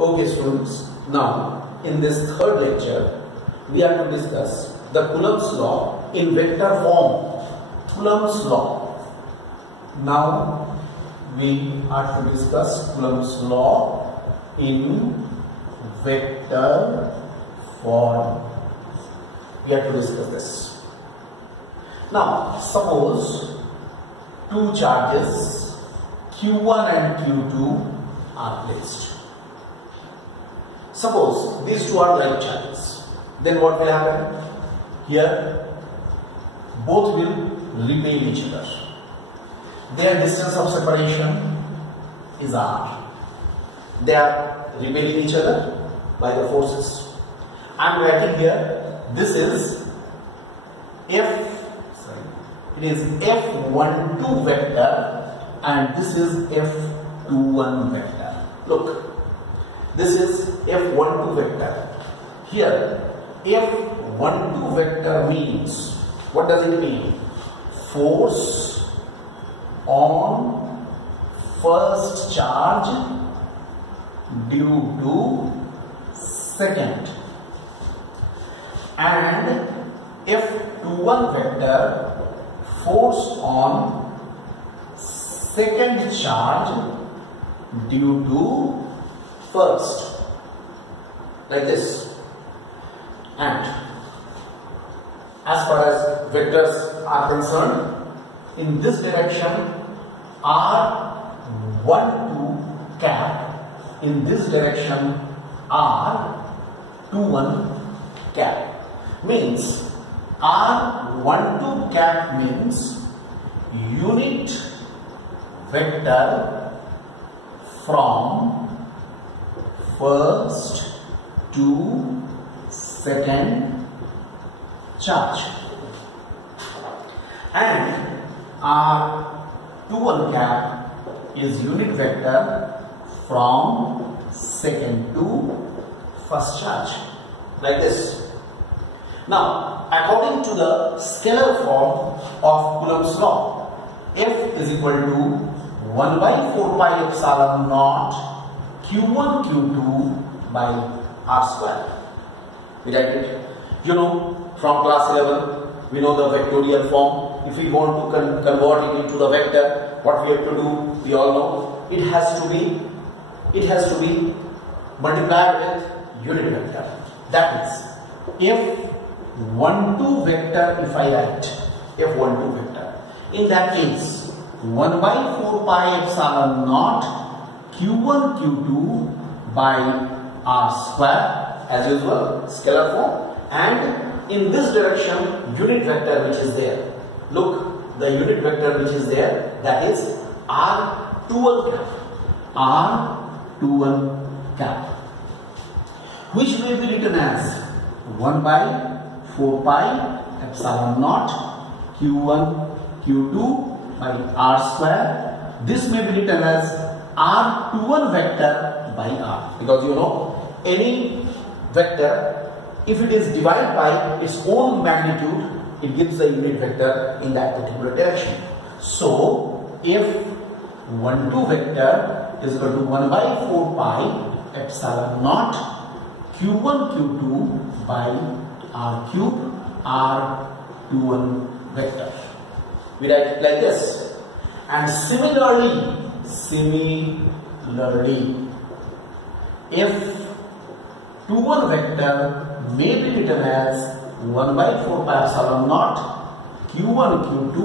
Okay students, now in this third lecture we are to discuss the Coulomb's law in vector form. Coulomb's law. Now we are to discuss Coulomb's law in vector form. We are to discuss this. Now suppose two charges Q1 and Q2 are placed. Suppose these two are like charges. Then what will happen? Here both will repel each other. Their distance of separation is R. They are repelling each other by the forces. I am writing here, this is it is F12 vector and this is F21 vector. Look, this is F12 vector. Here F12 vector means, what does it mean? Force on first charge due to second, and F21 vector, force on second charge due to first, like this. And as far as vectors are concerned, in this direction R12 cap, in this direction R21 cap, means R12 cap means unit vector from first to second charge, and R21 cap is unit vector from second to first charge, like this. Now, according to the scalar form of Coulomb's law, F is equal to 1 by 4 pi epsilon naught Q1 Q2 by R square. We write it. You know, from class 11, we know the vectorial form. If we want to convert it into the vector, what we have to do, we all know. It has to be multiplied with unit vector. That is, F12 vector, if I write F12 vector, in that case 1 by 4 pi epsilon naught Q1 Q2 by R square, as usual, scalar form, and in this direction unit vector which is there. Look, the unit vector which is there, that is R21 cap. R21 cap, which may be written as 1 by 4 pi epsilon naught Q1 Q2 by R square. This may be written as R21 vector by R, because you know, any vector, if it is divided by its own magnitude, it gives the unit vector in that particular direction. So F12 vector is equal to 1 by 4 pi epsilon naught Q1 Q2 by R cube R21 vector. We write it like this. And similarly, F21 vector may be written as 1 by 4 pi epsilon naught Q1 Q2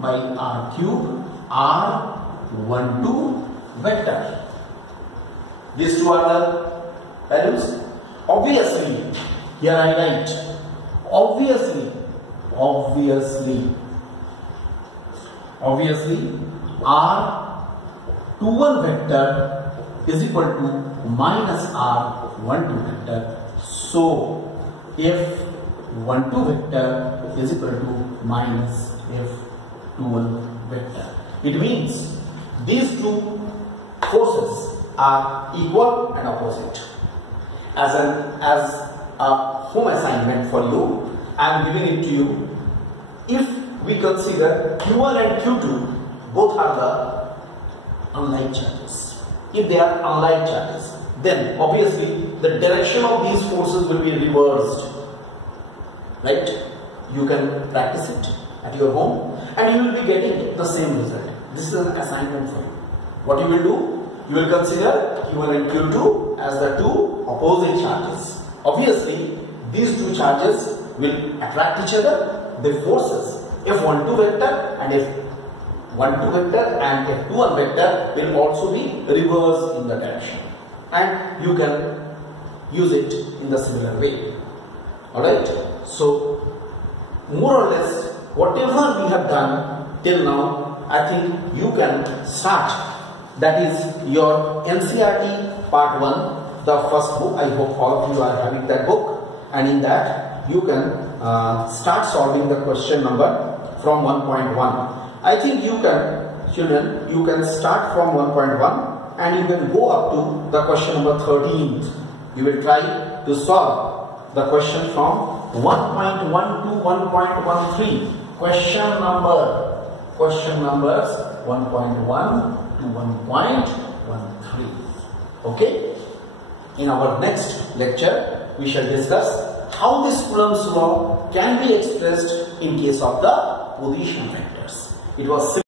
by R cube R12 vector. These two are the values. Obviously, here I write, obviously R21 vector is equal to minus R12 vector. So F12 vector is equal to minus F21 vector. It means these two forces are equal and opposite. As a home assignment for you, I am giving it to you. If we consider Q1 and Q2 both are the unlike charges. If they are unlike charges, then obviously the direction of these forces will be reversed. Right? You can practice it at your home and you will be getting the same result. This is an assignment for you. What you will do? You will consider Q1 and Q2 as the two opposite charges. Obviously, these two charges will attract each other. The forces F12 vector and F12 vector and F21 vector will also be reversed in the direction. And you can use it in the similar way. Alright? So, more or less, whatever we have done till now, I think you can start. That is your NCERT Part 1, the first book. I hope all of you are having that book. And in that, you can start solving the question number from 1.1. I think you can, children, you can start from 1.1 and you can go up to the question number 13. You will try to solve the question from 1.1 to 1.13. Question numbers 1.1 to 1.13. Okay? In our next lecture, we shall discuss how this Coulomb's law can be expressed in case of the position vectors. It was